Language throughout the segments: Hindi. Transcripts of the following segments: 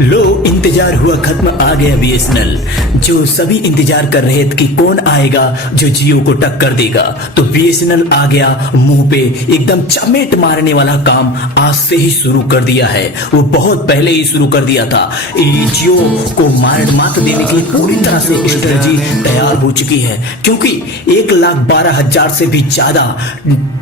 लो इंतजार हुआ खत्म, आ गया बीएसएनएल। जो सभी इंतजार कर रहे थे कि कौन आएगा जो जियो को टक्कर देगा, तो बीएसएनएल आ गया। मुंह पे एकदम चमेट मारने वाला काम आज से ही शुरू कर दिया है। वो बहुत पहले ही शुरू कर दिया था। जियो को मात देने के लिए पूरी तरह से स्ट्रेटजी तैयार हो चुकी है, क्योंकि 1,12,000 से भी ज्यादा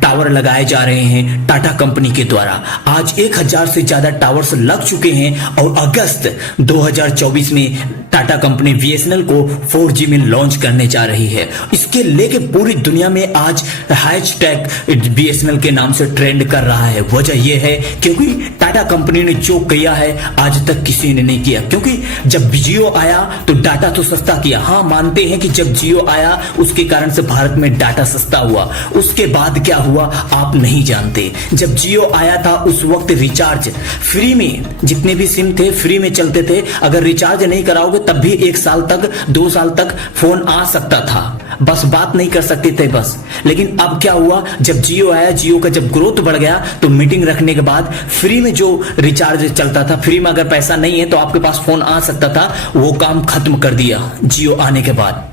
टावर लगाए जा रहे हैं टाटा कंपनी के द्वारा। आज 1,000 से ज्यादा टावर्स लग चुके हैं और अगस्त 2024 में टाटा कंपनी बीएसएनएल को 4G में लॉन्च करने जा रही है। इसके लेके पूरी दुनिया में आज हैशटैग बीएसएनएल के नाम से ट्रेंड कर रहा है। वजह यह है क्योंकि टाटा कंपनी ने जो किया है आज तक किसी ने नहीं किया। क्योंकि जब जियो आया तो डाटा तो सस्ता किया, हाँ मानते हैं कि जब जियो आया उसके कारण से भारत में डाटा सस्ता हुआ। उसके बाद क्या हुआ आप नहीं जानते। जब जियो आया था उस वक्त रिचार्ज फ्री में, जितने भी सिम थे फ्री में चलते थे। अगर रिचार्ज नहीं कराओगे तब भी 1 साल तक 2 साल तक फोन आ सकता था, बस बात नहीं कर सकते थे बस। लेकिन अब क्या हुआ, जब जियो आया, जियो का जब ग्रोथ बढ़ गया तो मीटिंग रखने के बाद फ्री में जो रिचार्ज चलता था, फ्री में अगर पैसा नहीं है तो आपके पास फोन आ सकता था, वो काम खत्म कर दिया जियो आने के बाद।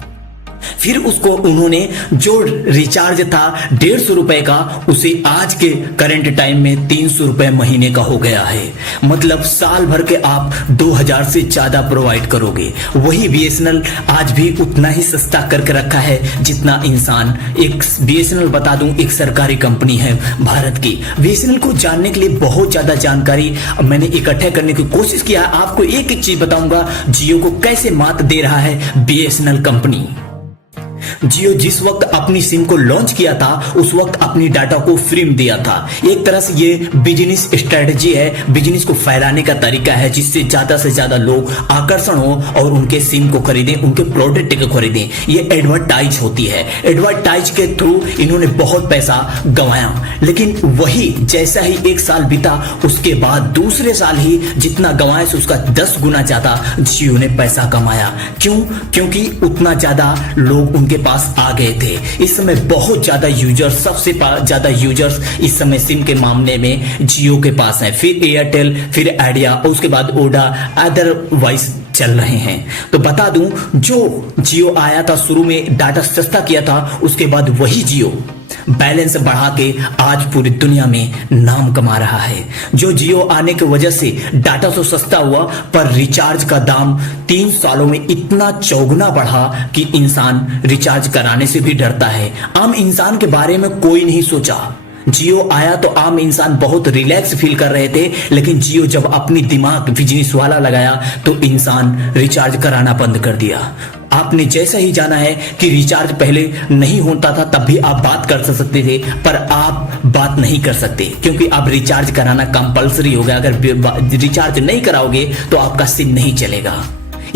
फिर उसको उन्होंने जो रिचार्ज था 150 रुपए का, उसे आज के करंट टाइम में 300 रुपए महीने का हो गया है। मतलब साल भर के आप 2,000 से ज्यादा प्रोवाइड करोगे। वही बीएसएनएल आज भी उतना ही सस्ता करके रखा है जितना इंसान। एक बीएसएनएल बता दूं एक सरकारी कंपनी है भारत की। बीएसएनएल को जानने के लिए बहुत ज्यादा जानकारी मैंने इकट्ठा करने की कोशिश किया। आपको एक एक चीज बताऊंगा जियो को कैसे मात दे रहा है बीएसएनएल कंपनी। जियो जिस वक्त अपनी सिम को लॉन्च किया था उस वक्त अपनी डाटा को फ्री में दिया था। एक तरह से ये बिजनेस स्ट्रेटजी है, बिजनेस को फैलाने का तरीका है, जिससे ज्यादा से ज्यादा लोग आकर्षण हो और उनके सिम को खरीदें, उनके प्रोडक्ट को खरीदें। ये एडवर्टाइज होती है। एडवर्टाइज के थ्रू इन्होंने बहुत पैसा गंवाया। लेकिन वही जैसा ही 1 साल बीता उसके बाद दूसरे साल ही जितना गंवाया से उसका 10 गुना ज्यादा जियो ने पैसा कमाया। क्यों? क्योंकि उतना ज्यादा लोग उनके पास आ गए थे। इस समय बहुत ज्यादा यूजर्स, सबसे ज्यादा यूजर्स इस समय सिम के मामले में जियो के पास हैं, फिर एयरटेल, फिर आइडिया और उसके बाद ओडा, अदरवाइज चल रहे हैं। तो बता दूं जो जियो आया था शुरू में डाटा सस्ता किया था, उसके बाद वही जियो बैलेंस बढ़ा के आज पूरी दुनिया में नाम कमा रहा है। जो जियो आने की वजह से डाटा तो सस्ता हुआ पर रिचार्ज का दाम 3 सालों में इतना चौगुना बढ़ा कि इंसान रिचार्ज कराने से भी डरता है। आम इंसान के बारे में कोई नहीं सोचा। जियो आया तो आम इंसान बहुत रिलैक्स फील कर रहे थे, लेकिन जियो जब अपनी दिमाग बिजनेस वाला लगाया तो इंसान रिचार्ज कराना बंद कर दिया। आपने जैसा ही जाना है कि रिचार्ज पहले नहीं होता था तब भी आप बात कर सकते थे, पर आप बात नहीं कर सकते क्योंकि अब रिचार्ज कराना कंपलसरी हो गया। अगर रिचार्ज नहीं कराओगे तो आपका सिम नहीं चलेगा।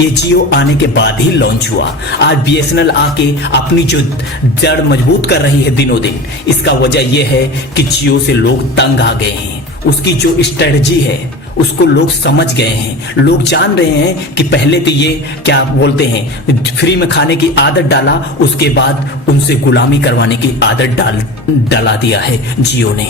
ये जियो आने के बाद ही लॉन्च हुआ। आज बीएसएनएल आके अपनी जो जड़ मजबूत कर रही है दिनों दिन, इसका वजह यह है कि जियो से लोग तंग आ गए हैं। उसकी जो स्ट्रेटजी है उसको लोग समझ गए हैं। लोग जान रहे हैं कि पहले तो ये क्या बोलते हैं फ्री में खाने की आदत डाला, उसके बाद उनसे गुलामी करवाने की आदत डाला दिया है जियो ने।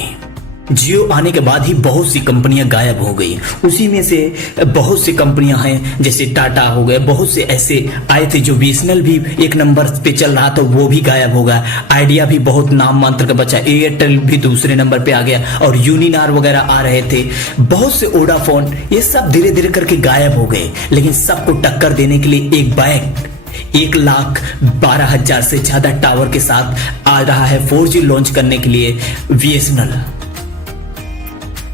जियो आने के बाद ही बहुत सी कंपनियां गायब हो गई। उसी में से बहुत सी कंपनियां हैं जैसे टाटा हो गए, बहुत से ऐसे आए थे जो बीएसएनएल भी 1 नंबर पे चल रहा था, वो भी गायब हो गया। आइडिया भी बहुत नाम मात्र का बचा, एयरटेल भी दूसरे नंबर पे आ गया और यूनिनार वगैरह आ रहे थे, बहुत से वोडाफोन, ये सब धीरे धीरे करके गायब हो गए। लेकिन सबको टक्कर देने के लिए एक बैक 1,12,000 से ज्यादा टावर के साथ आ रहा है 4G लॉन्च करने के लिए बीएसएनएल।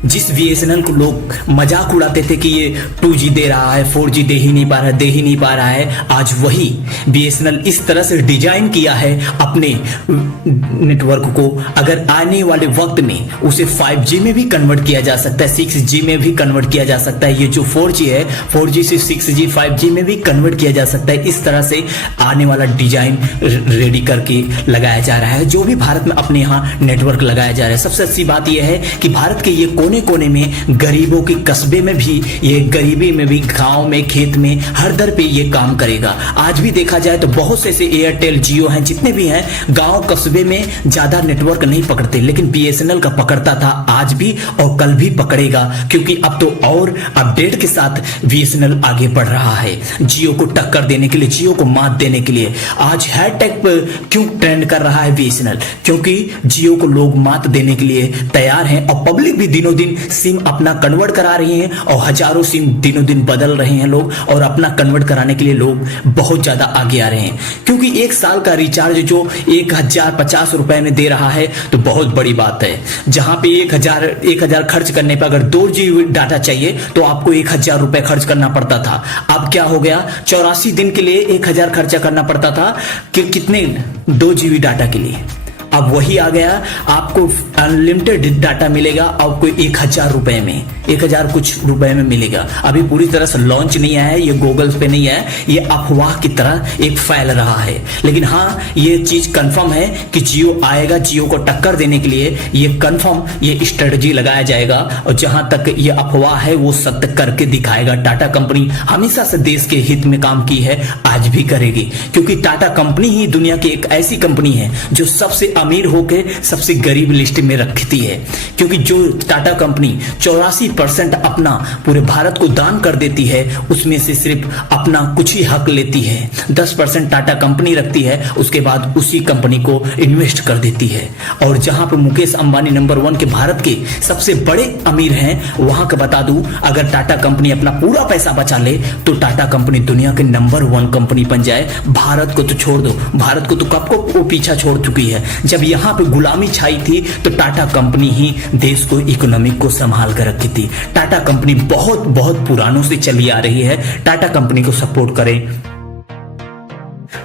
जिस बीएसएनएल को लोग मजाक उड़ाते थे कि ये 2G दे रहा है, 4G दे ही नहीं पा रहा है, आज वही बीएसएनएल इस तरह से डिजाइन किया है अपने नेटवर्क को। अगर आने वाले वक्त में उसे 5G में भी कन्वर्ट किया जा सकता है, 6G में भी कन्वर्ट किया जा सकता है। ये जो 4G है 4G से 6G 5G में भी कन्वर्ट किया जा सकता है। इस तरह से आने वाला डिजाइन रेडी करके लगाया जा रहा है। जो भी भारत में अपने यहाँ नेटवर्क लगाया जा रहा है, सबसे अच्छी बात यह है कि भारत के ये कोने कोने में, गरीबों के कस्बे में भी, ये गरीबी में भी, गांव में, खेत में, हर दर पे ये काम करेगा। आज भी देखा जाए तो बहुत से ऐसे एयरटेल, जियो हैं, जितने भी हैं, गांव कस्बे में ज्यादा नेटवर्क नहीं पकड़ते, लेकिन बीएसएनएल का पकड़ता था, आज भी और कल भी पकड़ेगा, क्योंकि अब तो और अपडेट के साथ बीएसएनएल आगे बढ़ रहा है जियो को टक्कर देने के लिए, जियो को मात देने के लिए। आज हैशटैग पर क्यों ट्रेंड कर रहा है बीएसएनएल? क्योंकि जियो को लोग मात देने के लिए तैयार हैं और पब्लिक भी दिनों दिन सिम अपना कन्वर्ट करा रही है और हजारों सिम दिनों दिन बदल रहे हैं लोग, और अपना कन्वर्ट कराने के लिए लोग बहुत ज्यादा आगे आ रहे हैं। क्योंकि एक साल का रिचार्ज जो 1050 रुपए में दे रहा है तो बहुत बड़ी बात है। जहां पे 1000 खर्च करने पर अगर 2 GB डाटा चाहिए तो आपको 1000 रुपए खर्च करना पड़ता था। अब क्या हो गया, 84 दिन के लिए 1000 खर्चा करना पड़ता था कि कितने 2 GB डाटा के लिए। अब वही आ गया, आपको अनलिमिटेड डाटा मिलेगा, आपको 1000 रुपए में, 1000 कुछ रुपए में मिलेगा। अभी पूरी तरह से लॉन्च नहीं आया है, ये गूगल पे नहीं है, ये अफवाह की तरह एक फैल रहा है। लेकिन हाँ, ये चीज कंफर्म है कि जियो आएगा, जियो को टक्कर देने के लिए ये कंफर्म ये स्ट्रेटजी लगाया जाएगा, और जहां तक ये अफवाह है वो सत्य करके दिखाएगा। टाटा कंपनी हमेशा से देश के हित में काम की है, आज भी करेगी, क्योंकि टाटा कंपनी ही दुनिया की एक ऐसी कंपनी है जो सबसे अमीर होकर सबसे गरीब लिस्ट में रखती है। क्योंकि जो टाटा कंपनी 84% अपना पूरे भारत को दान कर देती है, उसमें से सिर्फ अपना कुछ ही हक लेती है। 10% टाटा कंपनी रखती है, उसके बाद उसी कंपनी को इन्वेस्ट कर देती है। और जहां पर मुकेश अंबानी नंबर 1 के भारत के सबसे बड़े अमीर हैं, वहां का बता दूं, अगर टाटा कंपनी अपना पूरा पैसा बचा ले तो टाटा कंपनी दुनिया के नंबर 1 कंपनी बन जाए। भारत को तो छोड़ दो, भारत को तो कब को वो पीछा छोड़ चुकी है। जब यहां पे गुलामी छाई थी तो टाटा कंपनी ही देश को, इकोनॉमिक को संभाल कर रखी थी। टाटा कंपनी बहुत बहुत पुरानों से चली आ रही है। टाटा कंपनी को सपोर्ट करें,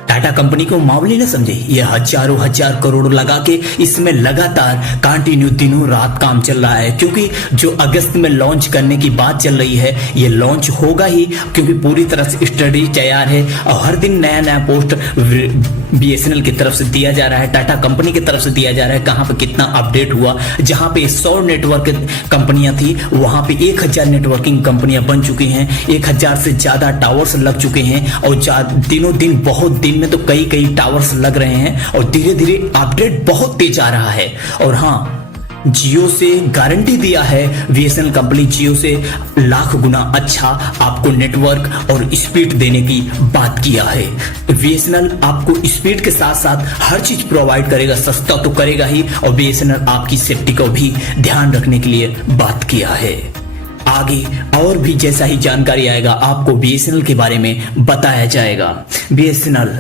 टाटा कंपनी को मामूली न समझे। ये हजारों हजार करोड़ लगा के इसमें लगातार कंटिन्यू दिनों रात काम चल रहा है, क्योंकि जो अगस्त में लॉन्च करने की बात चल रही है ये लॉन्च होगा ही, क्योंकि पूरी तरह से स्टडी तैयार है और हर दिन नया नया पोस्ट बीएसएनएल की तरफ से दिया जा रहा है, टाटा कंपनी की तरफ से दिया जा रहा है, कहां पे कितना अपडेट हुआ। जहां पे 100 नेटवर्क कंपनियां थी वहां पे 1000 नेटवर्किंग कंपनियां बन चुकी हैं, 1000 से ज्यादा टावर्स लग चुके हैं, और दिनों दिन, बहुत दिन में तो कई टावर्स लग रहे हैं, और धीरे धीरे अपडेट बहुत तेज आ रहा है। और हाँ, जियो से गारंटी दिया है बीएसएनएल कंपनी, जियो से लाख गुना अच्छा आपको नेटवर्क और स्पीड देने की बात किया है। बीएसएनएल आपको स्पीड के साथ साथ हर चीज प्रोवाइड करेगा, सस्ता तो करेगा ही, और बीएसएनएल आपकी सेफ्टी को भी ध्यान रखने के लिए बात किया है। आगे और भी जैसा ही जानकारी आएगा आपको बीएसएनएल के बारे में बताया जाएगा। बीएसएनएल